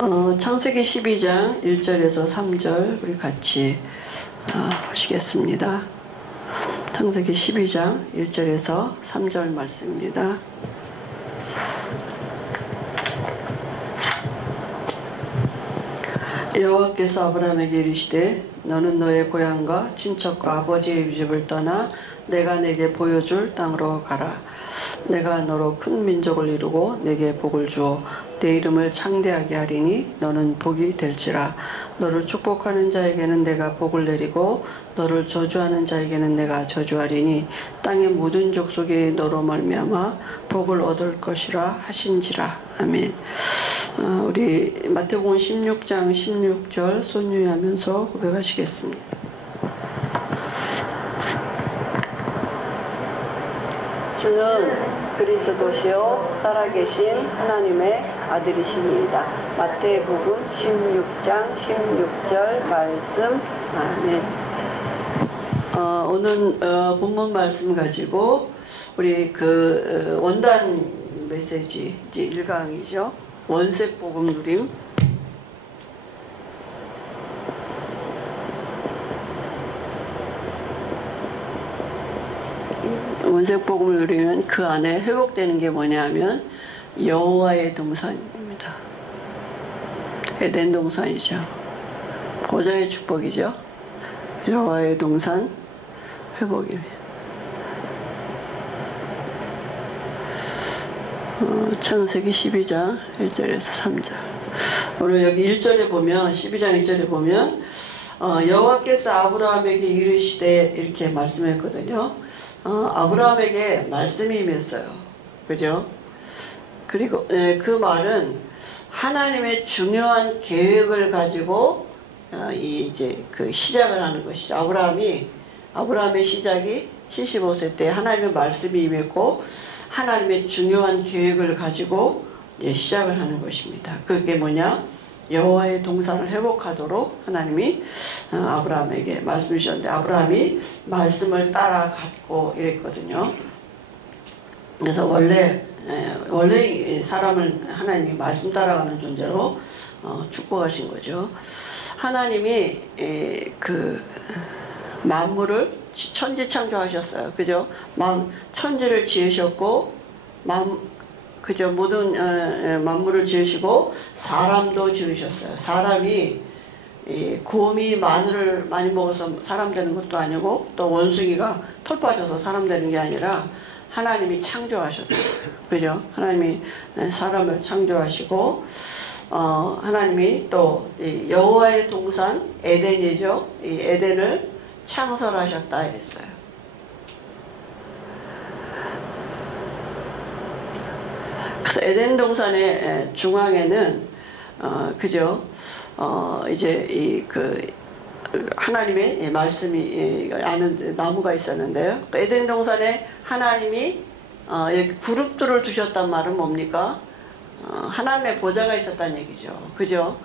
창세기 12장 1절에서 3절 우리 같이 보시겠습니다. 창세기 12장 1절에서 3절 말씀입니다. 여호와께서 아브라함에게 이르시되 너는 너의 고향과 친척과 아버지의 집을 떠나 내가 내게 보여줄 땅으로 가라. 내가 너로 큰 민족을 이루고 내게 복을 주어 내 이름을 창대하게 하리니 너는 복이 될지라. 너를 축복하는 자에게는 내가 복을 내리고 너를 저주하는 자에게는 내가 저주하리니 땅의 모든 족속이 너로 말미암아 복을 얻을 것이라 하신지라. 아멘. 우리 마태복음 16장 16절 손유하면서 고백하시겠습니다. 주는 그리스도시요 살아계신 하나님의 아들이시니이다. 마태복음 16장 16절 말씀. 아멘. 오늘 본문 말씀 가지고 우리 원단 메시지 이제 1강이죠. 원색 복음 누림. 원색 복음을 누리면 그 안에 회복되는 게 뭐냐면 여호와의 동산입니다. 에덴 동산이죠. 보좌의 축복이죠. 여호와의 동산 회복입니다. 창세기 12장 1절에서 3절. 오늘 여기 1절에 보면 12장 1절에 보면 여호와께서 아브라함에게 이르시되 이렇게 말씀했거든요. 아브라함에게 말씀이 임했어요. 그죠? 그리고 그 말은 하나님의 중요한 계획을 가지고 이제 시작을 하는 것이죠. 아브라함의 시작이 75세 때 하나님의 말씀이 임했고 하나님의 중요한 계획을 가지고 시작을 하는 것입니다. 그게 뭐냐? 여호와의 동산을 회복하도록 하나님이 아브라함에게 말씀 주셨는데 아브라함이 말씀을 따라갔고 이랬거든요. 그래서 원래 사람을 하나님이 말씀 따라가는 존재로 축복하신 거죠. 하나님이 만물을 천지 창조하셨어요. 그죠? 천지를 지으셨고 그죠? 모든 만물을 지으시고 사람도 지으셨어요. 사람이 곰이 마늘을 많이 먹어서 사람 되는 것도 아니고 또 원숭이가 털 빠져서 사람 되는 게 아니라 하나님이 창조하셨어요. 그죠? 하나님이 사람을 창조하시고 하나님이 또 여호와의 동산 에덴이죠. 이 에덴을 창설하셨다 했어요. 그래서 에덴 동산의 중앙에는 그죠? 이제 하나님의 말씀이 아는 나무가 있었는데요. 에덴 동산에 하나님이 그룹들을 두셨단 말은 뭡니까? 하나님의 보좌가 있었다는 얘기죠. 그죠?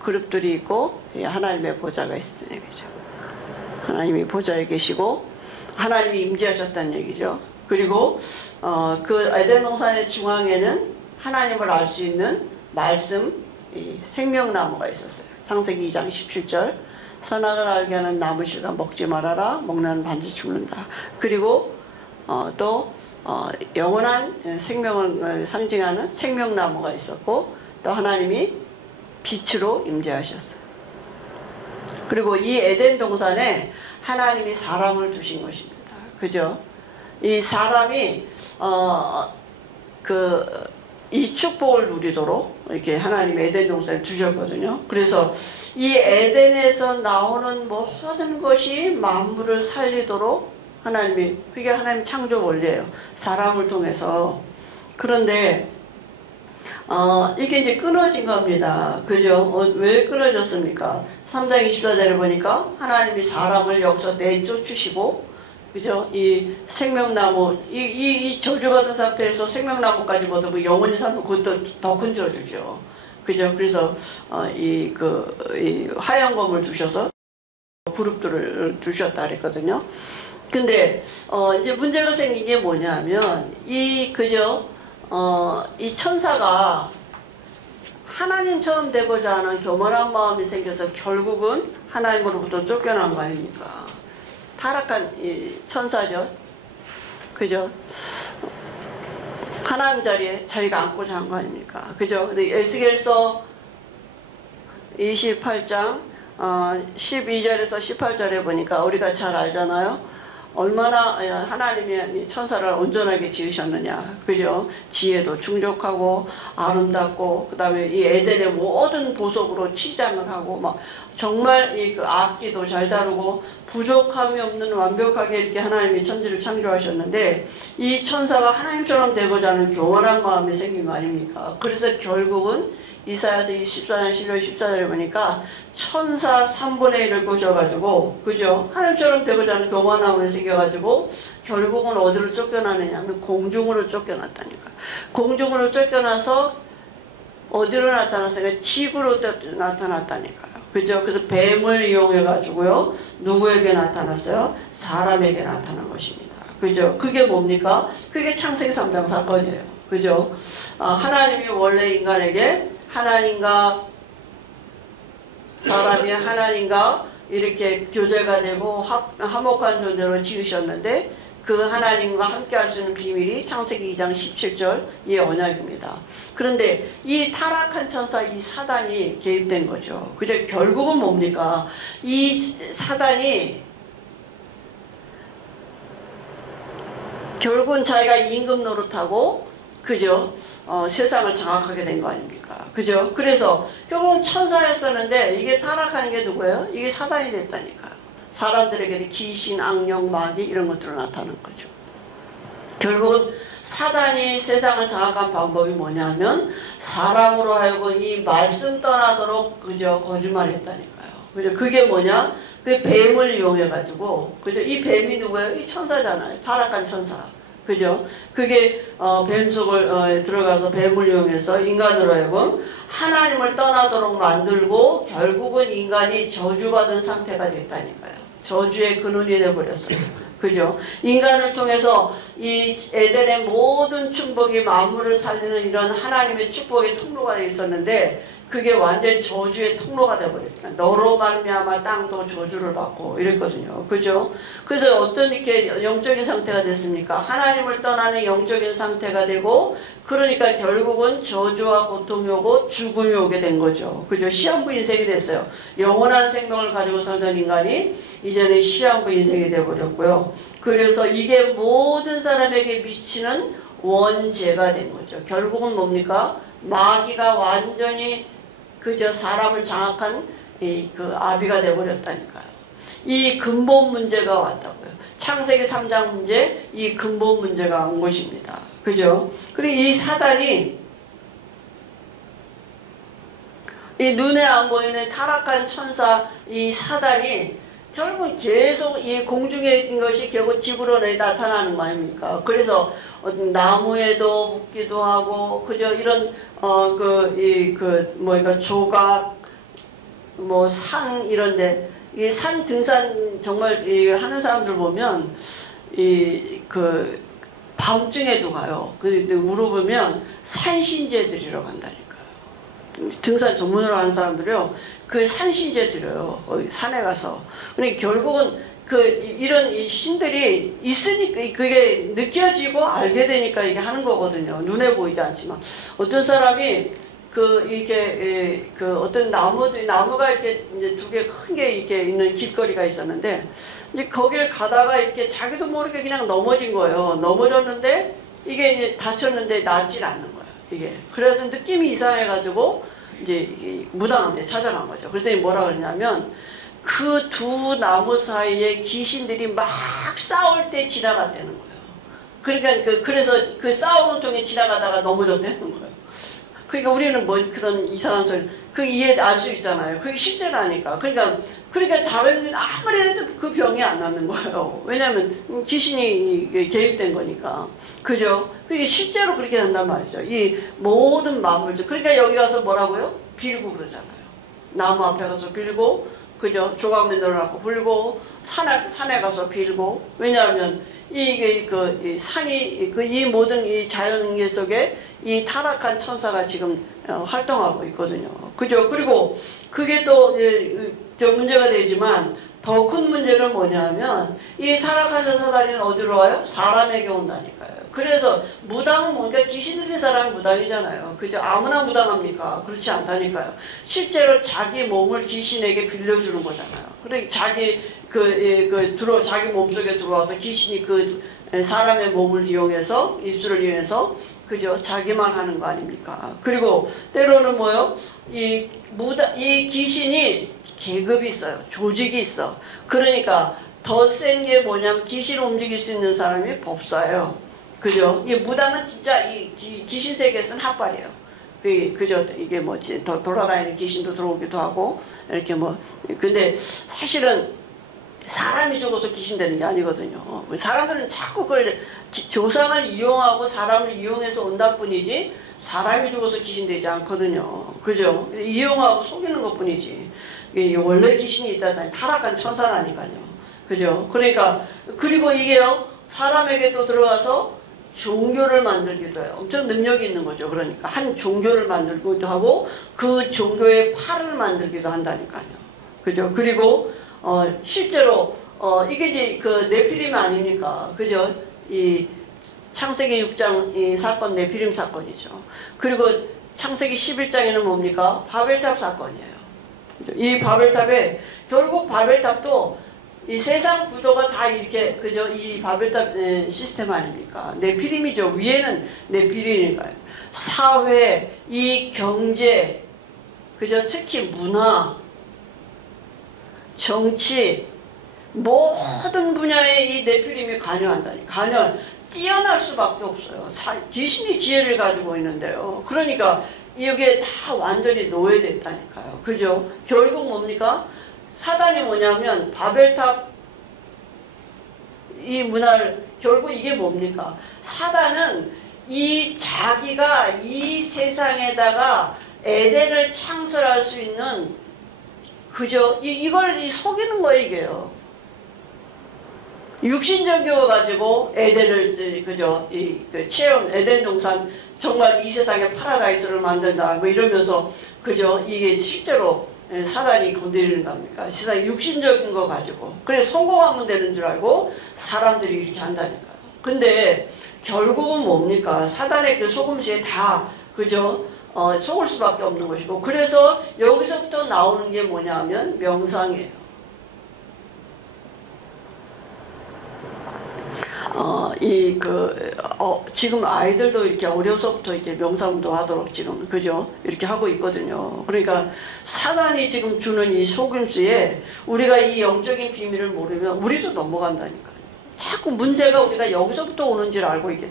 그룹들이 있고 하나님의 보좌가 있었다는 얘기죠. 하나님이 보좌에 계시고 하나님이 임재하셨다는 얘기죠. 그리고 그 에덴 동산의 중앙에는 하나님을 알 수 있는 말씀, 생명나무가 있었어요. 창세기 2장 17절 선악을 알게 하는 나무실과 먹지 말아라. 먹는 반드시 죽는다. 그리고 또 영원한 생명을 상징하는 생명나무가 있었고 또 하나님이 빛으로 임재하셨어요. 그리고 이 에덴 동산에 하나님이 사람을 두신 것입니다. 그죠? 이 사람이 이 축복을 누리도록 이렇게 하나님 에덴 동산에 두셨거든요. 그래서 이 에덴에서 나오는 모든 것이 만물을 살리도록 그게 하나님 창조 원리예요. 사람을 통해서. 그런데 이게 이제 끊어진 겁니다. 그죠? 왜 끊어졌습니까? 3장 24절에 보니까 하나님이 사람을 여기서 내쫓으시고 그죠? 이 생명나무, 이 저주받은 상태에서 생명나무까지 뭐 영원히 살면 그것도 더 큰 저주죠. 그죠? 그래서, 이 화영검을 두셔서 그룹들을 두셨다 그랬거든요. 근데, 이제 문제가 생긴 게 뭐냐면, 이 천사가 하나님처럼 되고자 하는 교만한 마음이 생겨서 결국은 하나님으로부터 쫓겨난 거 아닙니까? 타락한 이 천사죠. 그죠? 하나님 자리에 자기가 앉고자 한 거 아닙니까? 그죠? 근데 에스겔서 28장 12절에서 18절에 보니까 우리가 잘 알잖아요. 얼마나 하나님이 천사를 온전하게 지으셨느냐. 그죠? 지혜도 충족하고 아름답고 그 다음에 이 에덴의 모든 보석으로 치장을 하고 막 정말 이 그 악기도 잘 다루고 부족함이 없는 완벽하게 이렇게 하나님이 천지를 창조하셨는데 이 천사가 하나님처럼 되고자 하는 교만한 마음이 생긴 거 아닙니까? 그래서 결국은 이사야서 14장 11절 14절에 보니까 천사 3분의 1을 꼬셔가지고 그죠? 하나님처럼 되고자 하는 교만함을 생겨가지고 결국은 어디로 쫓겨나느냐 하면 공중으로 쫓겨났다니까. 공중으로 쫓겨나서 어디로 나타났어요? 지구로 나타났다니까요. 그죠? 그래서 뱀을 이용해가지고요. 누구에게 나타났어요? 사람에게 나타난 것입니다. 그죠? 그게 뭡니까? 그게 창세기 3장 사건이에요. 그죠? 하나님이 원래 인간에게 하나님과 사람이 하나님과 이렇게 교제가 되고 화목한 존재로 지으셨는데 그 하나님과 함께 할 수 있는 비밀이 창세기 2장 17절의 언약입니다. 그런데 이 타락한 천사 이 사단이 개입된 거죠. 그죠? 결국은 뭡니까? 이 사단이 결국은 자기가 임금 노릇하고 그죠? 세상을 장악하게 된 거 아닙니까? 그죠? 그래서 결국은 천사였었는데 이게 타락하는 게 누구예요? 이게 사단이 됐다니까요. 사람들에게 귀신, 악령, 마귀 이런 것들로 나타나는 거죠. 결국은 사단이 세상을 장악한 방법이 뭐냐면 사람으로 하여금 이 말씀 떠나도록 그죠? 거짓말했다니까요. 그죠? 그게 뭐냐? 그 뱀을 이용해가지고 그죠? 이 뱀이 누구예요? 이 천사잖아요. 타락한 천사. 그죠? 그게 뱀 속을 들어가서 뱀을 이용해서 인간으로 하여금 하나님을 떠나도록 만들고 결국은 인간이 저주받은 상태가 됐다니까요. 저주의 근원이 되어버렸어요. 그죠? 인간을 통해서 이 에덴의 모든 축복이 만물을 살리는 이런 하나님의 축복의 통로가 있었는데 그게 완전 저주의 통로가 되어버렸다. 너로 말미암아 땅도 저주를 받고 이랬거든요. 그죠? 그래서 어떤 이렇게 영적인 상태가 됐습니까? 하나님을 떠나는 영적인 상태가 되고 그러니까 결국은 저주와 고통이 오고 죽음이 오게 된 거죠. 그죠? 시한부 인생이 됐어요. 영원한 생명을 가지고 살던 인간이 이제는 시한부 인생이 되어버렸고요. 그래서 이게 모든 사람에게 미치는 원죄가 된 거죠. 결국은 뭡니까? 마귀가 완전히 그저 사람을 장악한 그 아비가 되어버렸다니까요. 이 근본 문제가 왔다고요. 창세기 3장 문제, 이 근본 문제가 온 것입니다. 그죠? 그리고 이 사단이 이 눈에 안 보이는 타락한 천사 이 사단이 결국 계속 이 공중에 있는 것이 결국 지구로 나타나는 거 아닙니까? 그래서 나무에도 묻기도 하고 그저 이런 뭐니까 조각 뭐 산 이런데 이 산 등산 정말 하는 사람들 보면 그 밤중에도 가요. 근데 물어보면 산신제들이라고 한다니까요. 등산 전문으로 하는 사람들이요. 그 산신제 드려요. 거기 산에 가서. 그러니까 결국은 이런 이 신들이 있으니까 그게 느껴지고 알게 되니까 이게 하는 거거든요. 눈에 보이지 않지만. 어떤 사람이 어떤 나무가 이렇게 이제 두 개 큰 게 이렇게 있는 길거리가 있었는데, 이제 거길 가다가 이렇게 자기도 모르게 그냥 넘어진 거예요. 넘어졌는데, 이게 이제 다쳤는데 낫질 않는 거예요. 이게. 그래서 느낌이 이상해가지고, 이제 무당한 데 찾아간 거죠. 그랬더니 뭐라 그러냐면, 그 두 나무 사이에 귀신들이 막 싸울 때 지나갔다는 거예요. 그러니까 그래서 그 싸우는 통에 지나가다가 넘어졌다는 거예요. 그러니까 우리는 뭐 그런 이상한 소리, 그 이해 알 수 있잖아요. 그게 실제라니까. 그러니까 다른 아무리 해도 그 병이 안 낫는 거예요. 왜냐하면 귀신이 개입된 거니까. 그죠? 그게 실제로 그렇게 된단 말이죠. 이 모든 만물들. 그러니까 여기 가서 뭐라고요? 빌고 그러잖아요. 나무 앞에 가서 빌고, 그죠? 조각 만들어놓고 빌고, 산에 가서 빌고. 왜냐하면 이게 이 산이 이 모든 이 자연계 속에 이 타락한 천사가 지금 활동하고 있거든요. 그죠? 그리고 그게 또 문제가 되지만 더 큰 문제는 뭐냐면 이 타락한 천사들은 어디로 와요? 사람에게 온다니까요. 그래서 무당은 뭔가 귀신 들린 사람이 무당이잖아요. 그죠? 아무나 무당합니까? 그렇지 않다니까요. 실제로 자기 몸을 귀신에게 빌려주는 거잖아요. 그러니까 자기 자기 몸속에 들어와서 귀신이 그 사람의 몸을 이용해서 입술을 이용해서 그죠? 자기만 하는 거 아닙니까? 그리고 때로는 뭐요? 이 귀신이 계급이 있어요. 조직이 있어. 그러니까 더 센 게 뭐냐면 귀신을 움직일 수 있는 사람이 법사예요. 그죠? 이 무당은 진짜 이 귀신 세계에서는 핫발이에요. 그죠? 이게 뭐지? 돌아다니는 귀신도 들어오기도 하고 이렇게 뭐 근데 사실은 사람이 죽어서 귀신 되는 게 아니거든요. 사람들은 자꾸 그걸 조상을 이용하고 사람을 이용해서 온다 뿐이지 사람이 죽어서 귀신 되지 않거든요. 그죠? 이용하고 속이는 것 뿐이지. 원래 귀신이 있다니 타락한 천사라니까요. 그죠? 그러니까 그리고 이게요 사람에게 또 들어가서 종교를 만들기도 해요. 엄청 능력이 있는 거죠. 그러니까 한 종교를 만들기도 하고 그 종교의 팔을 만들기도 한다니까요. 그죠? 그리고 실제로 이게 이제 그 네피림 아닙니까? 그죠? 이 창세기 6장 이 사건 네피림 사건이죠. 그리고 창세기 11장에는 뭡니까? 바벨탑 사건이에요. 이 바벨탑에 결국 바벨탑도 이 세상 구조가 다 이렇게 그죠? 이 바벨탑 시스템 아닙니까? 네피림이죠. 위에는 네피림이니까요. 사회, 이 경제, 그죠? 특히 문화, 정치 모든 분야에 이 네피림이 관여한다니. 뛰어날 수밖에 없어요. 귀신이 지혜를 가지고 있는데요. 그러니까 이게 다 완전히 노예됐다니까요. 그죠? 결국 뭡니까? 사단이 뭐냐면 바벨탑 이 문화를 결국 이게 뭡니까? 사단은 자기가 이 세상에다가 에덴을 창설할 수 있는 그죠? 이걸 속이는 거예요, 이게요. 육신적이어 가지고 에덴을 그죠? 체험 에덴 동산 정말 이 세상에 파라다이스를 만든다 뭐 이러면서 그죠? 이게 실제로 사단이 건드리는 겁니까? 세상 육신적인 거 가지고 그래서 성공하면 되는 줄 알고 사람들이 이렇게 한다니까요. 근데 결국은 뭡니까? 사단의 그 속임수에 다 그죠? 속을 수밖에 없는 것이고 그래서 여기서부터 나오는 게 뭐냐면 명상이에요. 지금 아이들도 이렇게 어려서부터 이렇게 명상도 하도록 지금, 그죠? 이렇게 하고 있거든요. 그러니까 사단이 지금 주는 이 속임수에 우리가 이 영적인 비밀을 모르면 우리도 넘어간다니까요. 자꾸 문제가 우리가 여기서부터 오는 줄 알고 이게.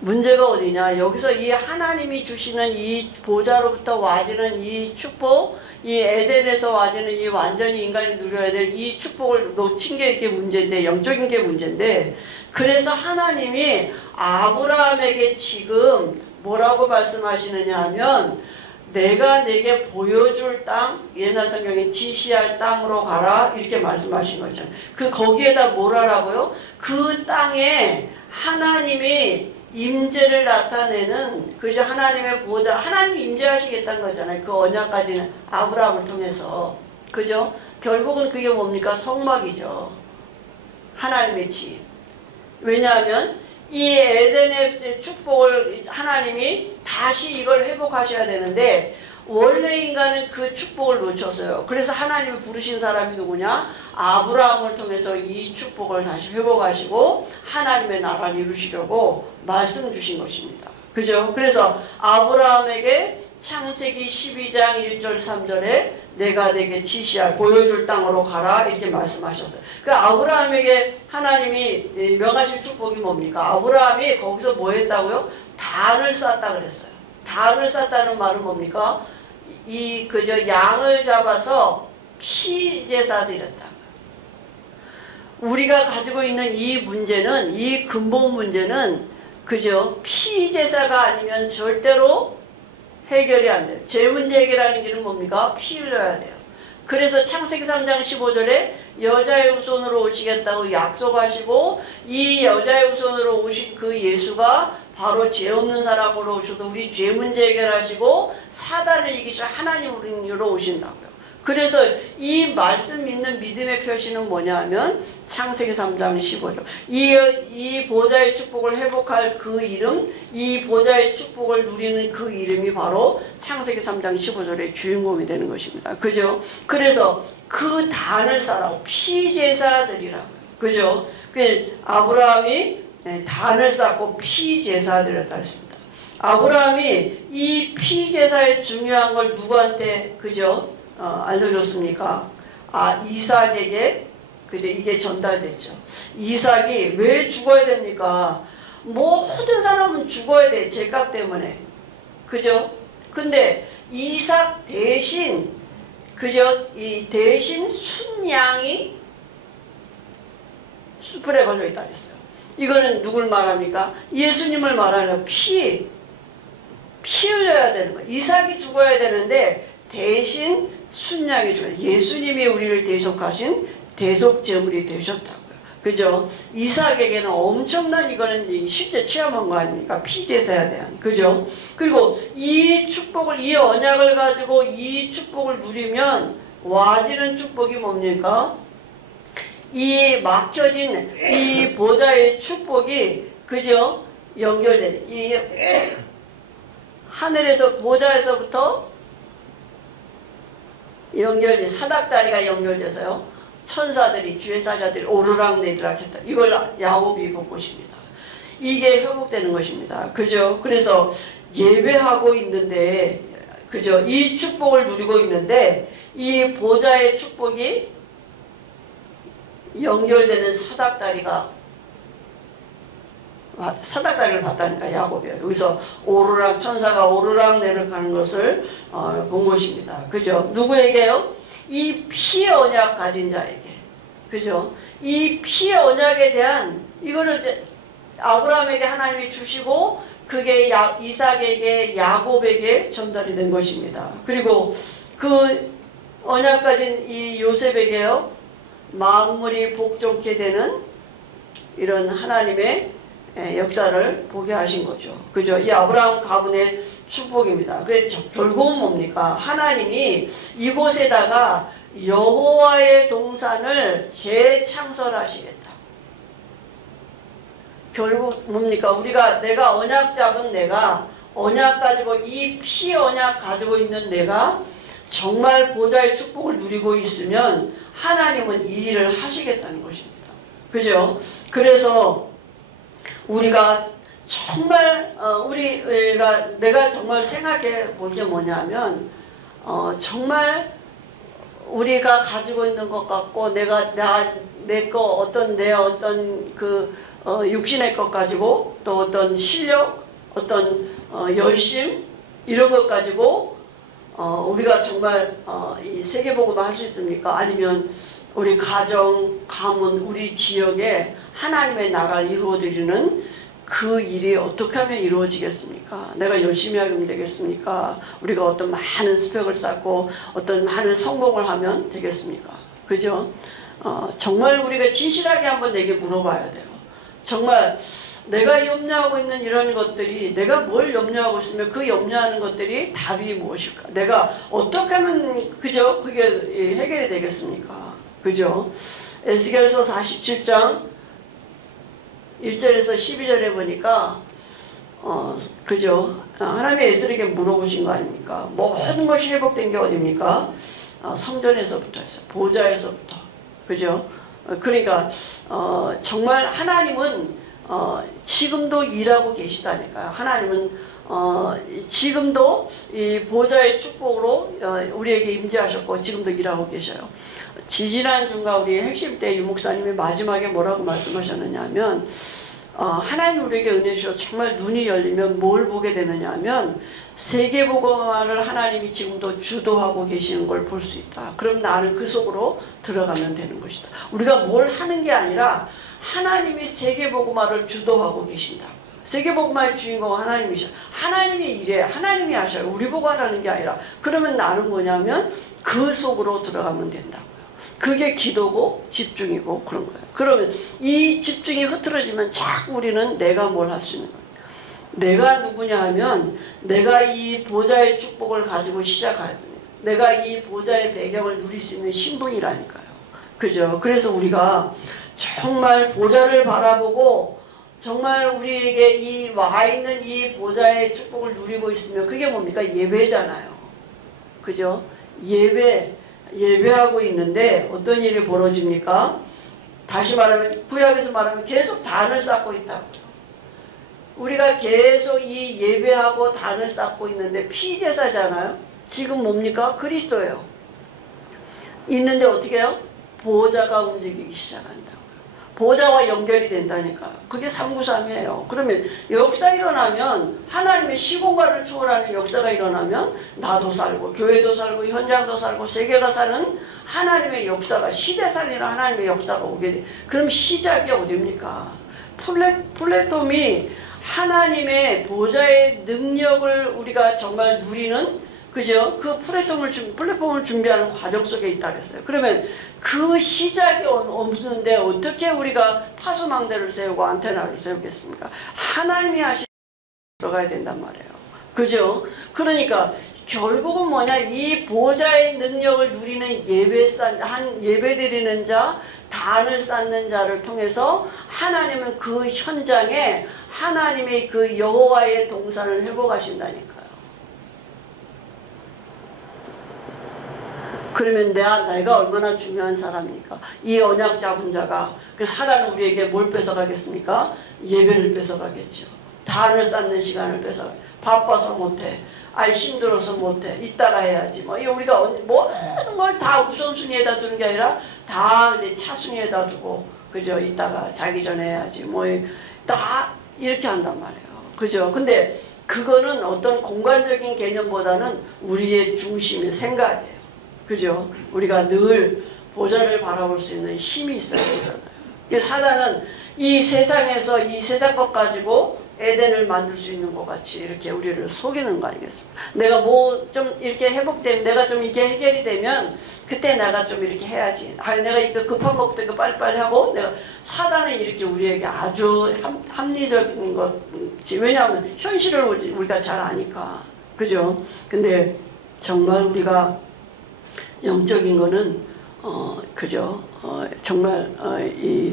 문제가 어디냐? 여기서 이 하나님이 주시는 이 보좌로부터 와지는 이 축복, 이 에덴에서 와지는 이 완전히 인간이 누려야 될 이 축복을 놓친 게 이게 문제인데, 영적인 게 문제인데, 그래서 하나님이 아브라함에게 지금 뭐라고 말씀하시느냐 하면, 내가 내게 보여줄 땅, 옛날 성경에 지시할 땅으로 가라, 이렇게 말씀하신 거죠. 거기에다 뭘 하라고요? 그 땅에 하나님이 임재를 나타내는 그저 하나님의 보호자, 하나님이 임재하시겠다는 거잖아요. 그 언약까지는 아브라함을 통해서. 그죠? 결국은 그게 뭡니까? 성막이죠. 하나님의 집. 왜냐하면 이 에덴의 축복을 하나님이 다시 이걸 회복하셔야 되는데 원래 인간은 그 축복을 놓쳤어요. 그래서 하나님이 부르신 사람이 누구냐? 아브라함을 통해서 이 축복을 다시 회복하시고 하나님의 나라를 이루시려고 말씀 주신 것입니다. 그죠? 그래서 아브라함에게 창세기 12장 1절 3절에 내가 내게 지시할 보여줄 땅으로 가라 이렇게 말씀하셨어요. 그 아브라함에게 하나님이 명하실 축복이 뭡니까? 아브라함이 거기서 뭐 했다고요? 단을 쌓았다 그랬어요. 단을 쌓았다는 말은 뭡니까? 그저 양을 잡아서 피제사 드렸다. 우리가 가지고 있는 이 문제는, 이 근본 문제는 그저 피제사가 아니면 절대로 해결이 안 돼요. 제 문제 해결하는 길은 뭡니까? 피 흘려야 돼요. 그래서 창세기 3장 15절에 여자의 후손으로 오시겠다고 약속하시고 이 여자의 후손으로 오신 그 예수가 바로 죄 없는 사람으로 오셔서 우리 죄 문제 해결하시고 사단을 이기실 하나님으로 오신다고요. 그래서 이 말씀 믿는 믿음의 표시는 뭐냐면 창세기 3장 15절. 이 보좌의 축복을 회복할 그 이름, 이 보좌의 축복을 누리는 그 이름이 바로 창세기 3장 15절의 주인공이 되는 것입니다. 그죠? 그래서 그 단을 쌓라고 피제사들이라고요. 그죠? 그 아브라함이 단을 쌓고 피제사드렸다 했습니다. 아브라함이 이 피제사의 중요한 걸 누구한테 그죠? 알려줬습니까? 이삭에게 그죠? 이게 전달됐죠. 이삭이 왜 죽어야 됩니까? 모든 사람은 죽어야 돼. 죄값 때문에. 그죠? 근데 이삭 대신 그죠? 이 대신 순양이 숯불에 걸려 있다 했어요. 이거는 누굴 말합니까? 예수님을 말하는 피 흘려야 되는 거예요. 이삭이 죽어야 되는데 대신 순양이 죽어요. 예수님이 우리를 대속하신 대속제물이 되셨다고요. 그죠? 이삭에게는 엄청난 이거는 실제 체험한 거 아닙니까? 피제사에 대한. 그죠? 그리고 이 축복을, 이 언약을 가지고 이 축복을 누리면 와지는 축복이 뭡니까? 이 막혀진 이 보좌의 축복이 그죠? 연결된 이 하늘에서 보좌에서부터 연결된 사닥다리가 연결돼서요. 천사들이 주의 사자들이 오르락 내리락 했다. 이걸 야곱이 본 것입니다. 이게 회복되는 것입니다. 그죠? 그래서 예배하고 있는데 그죠? 이 축복을 누리고 있는데 이 보좌의 축복이 연결되는 사닥다리를 봤다니까 야곱이에요. 여기서 오르락 천사가 오르락 내려가는 것을 본 것입니다. 그죠? 누구에게요? 이 피 언약 가진 자에게. 그죠? 이 피 언약에 대한 이거를 이제 아브라함에게 하나님이 주시고 그게 이삭에게 야곱에게 전달이 된 것입니다. 그리고 그 언약 가진 이 요셉에게요. 만물이 복종케 되는 이런 하나님의 역사를 보게 하신 거죠. 그죠? 이 아브라함 가문의 축복입니다. 그래서 결국은 뭡니까? 하나님이 이곳에다가 여호와의 동산을 재창설하시겠다. 결국 뭡니까? 내가 언약 잡은 내가 언약 가지고 이 피 언약 가지고 있는 내가 정말 보좌의 축복을 누리고 있으면 하나님은 이 일을 하시겠다는 것입니다. 그죠? 그래서 우리가 정말 내가 정말 생각해 볼 게 뭐냐면 정말 우리가 가지고 있는 것 같고 내 어떤 육신의 것 가지고 또 어떤 실력 어떤 열심 이런 것 가지고 우리가 정말 이 세계복음을 할 수 있습니까? 아니면 우리 가정, 가문, 우리 지역에 하나님의 나라를 이루어드리는 그 일이 어떻게 하면 이루어지겠습니까? 내가 열심히 하면 되겠습니까? 우리가 어떤 많은 스펙을 쌓고 어떤 많은 성공을 하면 되겠습니까? 그죠? 정말 우리가 진실하게 한번 내게 물어봐야 돼요. 정말 내가 염려하고 있는 이런 것들이 내가 뭘 염려하고 있으면 그 염려하는 것들이 답이 무엇일까? 내가 어떻게 하면 그죠? 그게 해결이 되겠습니까? 그죠? 에스겔서 47장 1절에서 12절에 보니까 그죠? 하나님의 에스겔에게 물어보신 거 아닙니까? 모든 것이 회복된 게 어딥니까? 성전에서부터 해서 보좌에서부터 그죠? 그러니까 정말 하나님은 지금도 일하고 계시다니까요. 하나님은 지금도 이 보좌의 축복으로 우리에게 임재하셨고 지금도 일하고 계셔요. 지지난주가 우리 핵심 때 유 목사님이 마지막에 뭐라고 말씀하셨느냐 하면 하나님 우리에게 은혜 주셔서 정말 눈이 열리면 뭘 보게 되느냐 하면 세계복음화를 하나님이 지금도 주도하고 계시는 걸 볼 수 있다. 그럼 나는 그 속으로 들어가면 되는 것이다. 우리가 뭘 하는 게 아니라 하나님이 세계복음화를 주도하고 계신다. 세계복음화의 주인공은 하나님이셔. 하나님이 이래. 하나님이 하셔요. 우리 보고 하라는 게 아니라. 그러면 나는 뭐냐면 그 속으로 들어가면 된다고요. 그게 기도고 집중이고 그런 거예요. 그러면 이 집중이 흐트러지면 자꾸 우리는 내가 뭘 할 수 있는 거예요. 내가 누구냐 하면 내가 이 보좌의 축복을 가지고 시작할 내가 이 보좌의 배경을 누릴 수 있는 신분이라니까요. 그죠? 그래서 우리가 정말 보좌를 바라보고 정말 우리에게 이 와 있는 이 보좌의 축복을 누리고 있으면 그게 뭡니까? 예배잖아요. 그죠? 예배하고 있는데 어떤 일이 벌어집니까? 다시 말하면 구약에서 말하면 계속 단을 쌓고 있다고요. 우리가 계속 이 예배하고 단을 쌓고 있는데 피제사잖아요. 지금 뭡니까? 그리스도예요. 있는데 어떻게 해요? 보좌가 움직이기 시작한다고요. 보좌와 연결이 된다니까요. 그게 393이에요. 그러면 역사 일어나면 하나님의 시공간을 초월하는 역사가 일어나면 나도 살고 교회도 살고 현장도 살고 세계가 사는 하나님의 역사가 시대 살리는 하나님의 역사가 오게 돼. 그럼 시작이 어디입니까? 플랫폼이 하나님의 보좌의 능력을 우리가 정말 누리는 그죠? 그 플랫폼을 준비하는 과정 속에 있다 그랬어요. 그러면 그 시작이 없는데 어떻게 우리가 파수망대를 세우고 안테나를 세우겠습니까? 하나님이 하시는 들어가야 된단 말이에요. 그죠? 그러니까 결국은 뭐냐? 이 보좌의 능력을 누리는 예배 드리는 자, 단을 쌓는 자를 통해서 하나님은 그 현장에 하나님의 그 여호와의 동산을 회복하신다니까요. 그러면 내가 얼마나 중요한 사람입니까? 이 언약 잡은 자가 그 사단은 우리에게 뭘 뺏어가겠습니까? 예배를 뺏어가겠죠. 단을 쌓는 시간을 뺏어가요. 바빠서 못해. 힘들어서 못해. 이따가 해야지. 우리가 모든 걸 다 우선순위에다 두는 게 아니라 다 이제 차순위에다 두고 그죠? 이따가 자기 전에 해야지. 다 이렇게 한단 말이에요. 그죠? 근데 그거는 어떤 공간적인 개념보다는 우리의 중심의 생각이에요. 그죠? 우리가 늘 보좌를 바라볼 수 있는 힘이 있어야 되잖아요. 사단은 이 세상에서 이 세상 것 가지고 에덴을 만들 수 있는 것 같이 이렇게 우리를 속이는 거 아니겠습니까? 내가 좀 이렇게 회복되면, 내가 좀 이게 해결이 되면, 그때 내가 좀 이렇게 해야지. 내가 이거 급한 것부터 이거 빨리빨리 하고, 사단은 이렇게 우리에게 아주 합리적인 것지. 왜냐하면 현실을 우리가 잘 아니까. 그죠? 근데 정말 우리가 영적인 거는, 그죠? 정말, 이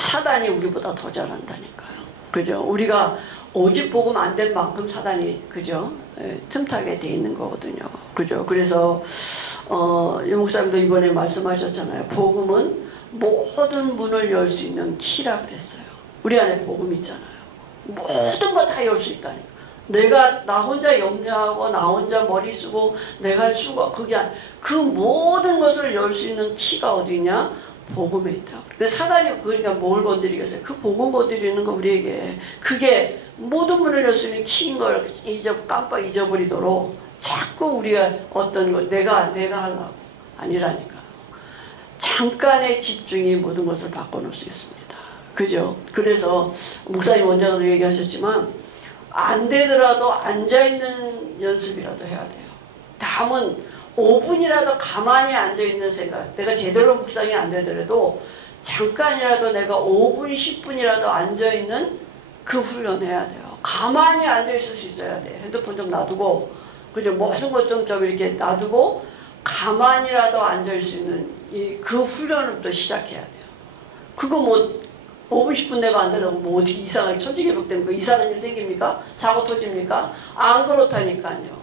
사단이 우리보다 더 잘한다니까요. 그죠? 우리가 오직 복음 안 된 만큼 사단이, 그죠? 틈타게 돼 있는 거거든요. 그죠? 그래서, 유 목사님도 이번에 말씀하셨잖아요. 복음은 모든 문을 열 수 있는 키라 그랬어요. 우리 안에 복음 있잖아요. 모든 거 다 열 수 있다니까. 나 혼자 염려하고, 나 혼자 머리 쓰고, 내가 쓰고, 그 모든 것을 열 수 있는 키가 어디냐? 복음에 있다. 사단이 그러니까 뭘 건드리겠어요? 그 복음 건드리는 거 우리에게 그게 모든 문을 열 수 있는 키인 걸 깜빡 잊어버리도록 자꾸 우리가 어떤 걸 내가 하려고 아니라니까요. 잠깐의 집중이 모든 것을 바꿔놓을 수 있습니다. 그죠? 그래서 목사님 원장도 얘기하셨지만 안 되더라도 앉아있는 연습이라도 해야 돼요. 다음은 5분이라도 가만히 앉아있는 생각. 내가 제대로 묵상이 안 되더라도 잠깐이라도 내가 5분, 10분이라도 앉아있는 그 훈련을 해야 돼요. 가만히 앉아있을 수 있어야 돼. 핸드폰 좀 놔두고, 그죠? 모든 것 좀 이렇게 놔두고, 가만히라도 앉아있을 수 있는 그 훈련을 또 시작해야 돼요. 그거 5분, 10분 내가 안 되다고 어떻게 이상하게 천지개벽되는 거 이상한 일 생깁니까? 사고 터집니까? 안 그렇다니까요.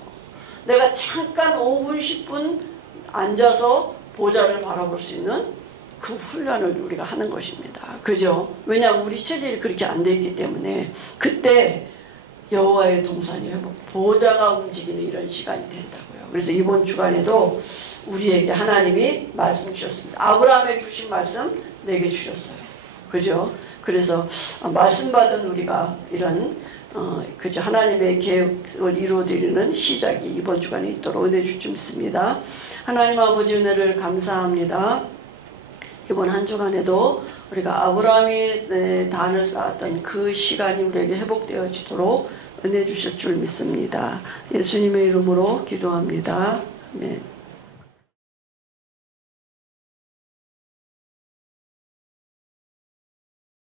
내가 잠깐 5분, 10분 앉아서 보좌를 바라볼 수 있는 그 훈련을 우리가 하는 것입니다. 그죠? 왜냐하면 우리 체질이 그렇게 안 돼 있기 때문에 그때 여호와의 동산이 보좌가 움직이는 이런 시간이 된다고요. 그래서 이번 주간에도 우리에게 하나님이 말씀 주셨습니다. 아브라함에게 주신 말씀 내게 주셨어요. 그죠? 그래서 말씀 받은 우리가 이런 그저 하나님의 계획을 이루어드리는 시작이 이번 주간에 있도록 은혜 줄 줄 믿습니다. 하나님 아버지 은혜를 감사합니다. 이번 한 주간에도 우리가 아브라함이 단을 쌓았던 그 시간이 우리에게 회복되어지도록 은혜 주실 줄 믿습니다. 예수님의 이름으로 기도합니다. 아멘.